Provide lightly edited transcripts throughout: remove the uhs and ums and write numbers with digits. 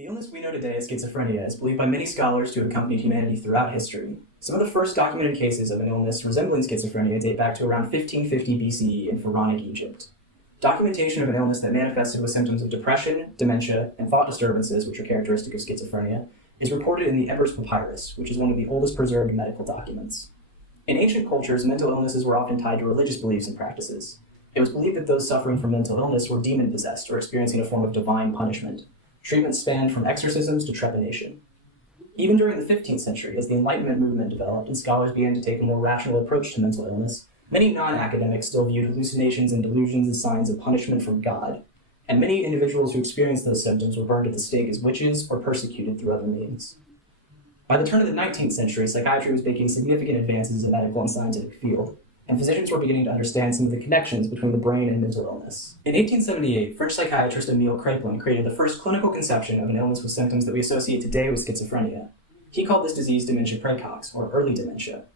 The illness we know today as schizophrenia is believed by many scholars to have accompanied humanity throughout history. Some of the first documented cases of an illness resembling schizophrenia date back to around 1550 BCE in Pharaonic Egypt. Documentation of an illness that manifested with symptoms of depression, dementia, and thought disturbances, which are characteristic of schizophrenia, is reported in the Ebers Papyrus, which is one of the oldest preserved medical documents. In ancient cultures, mental illnesses were often tied to religious beliefs and practices. It was believed that those suffering from mental illness were demon-possessed or experiencing a form of divine punishment. Treatment spanned from exorcisms to trepanation. Even during the 15th century, as the Enlightenment movement developed and scholars began to take a more rational approach to mental illness, many non-academics still viewed hallucinations and delusions as signs of punishment from God, and many individuals who experienced those symptoms were burned at the stake as witches or persecuted through other means. By the turn of the 19th century, psychiatry was making significant advances in the medical and scientific field, and physicians were beginning to understand some of the connections between the brain and mental illness. In 1878, French psychiatrist Émile Kraepelin created the first clinical conception of an illness with symptoms that we associate today with schizophrenia. He called this disease dementia praecox, or early dementia.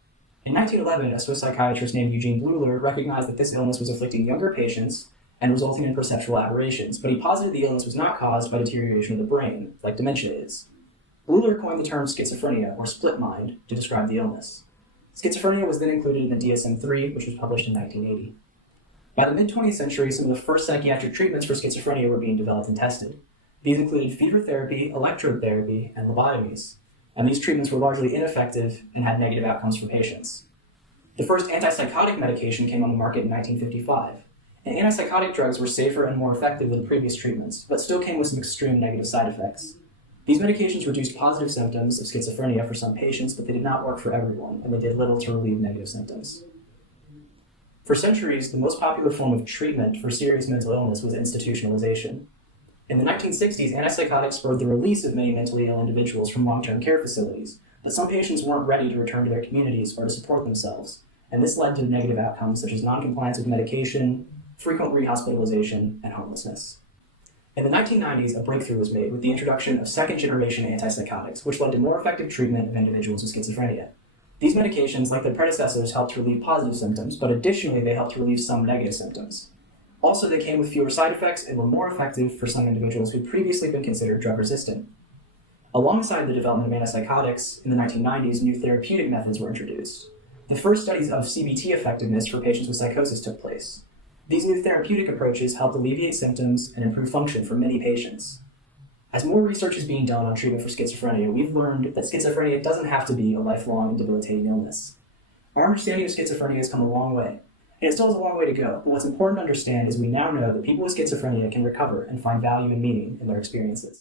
In 1911, a Swiss psychiatrist named Eugene Bleuler recognized that this illness was afflicting younger patients and resulting in perceptual aberrations, but he posited the illness was not caused by deterioration of the brain, like dementia is. Bleuler coined the term schizophrenia, or split mind, to describe the illness. Schizophrenia was then included in the DSM-3, which was published in 1980. By the mid-20th century, some of the first psychiatric treatments for schizophrenia were being developed and tested. These included fever therapy, electrode therapy, and lobotomies, and these treatments were largely ineffective and had negative outcomes for patients. The first antipsychotic medication came on the market in 1955, and antipsychotic drugs were safer and more effective than previous treatments, but still came with some extreme negative side effects. These medications reduced positive symptoms of schizophrenia for some patients, but they did not work for everyone, and they did little to relieve negative symptoms. For centuries, the most popular form of treatment for serious mental illness was institutionalization. In the 1960s, antipsychotics spurred the release of many mentally ill individuals from long-term care facilities, but some patients weren't ready to return to their communities or to support themselves, and this led to negative outcomes such as noncompliance with medication, frequent rehospitalization, and homelessness. In the 1990s, a breakthrough was made with the introduction of second-generation antipsychotics, which led to more effective treatment of individuals with schizophrenia. These medications, like their predecessors, helped relieve positive symptoms, but additionally they helped relieve some negative symptoms. Also, they came with fewer side effects and were more effective for some individuals who had previously been considered drug-resistant. Alongside the development of antipsychotics, in the 1990s, new therapeutic methods were introduced. The first studies of CBT effectiveness for patients with psychosis took place. These new therapeutic approaches helped alleviate symptoms and improve function for many patients. As more research is being done on treatment for schizophrenia, we've learned that schizophrenia doesn't have to be a lifelong and debilitating illness. Our understanding of schizophrenia has come a long way, and it still has a long way to go, but what's important to understand is we now know that people with schizophrenia can recover and find value and meaning in their experiences.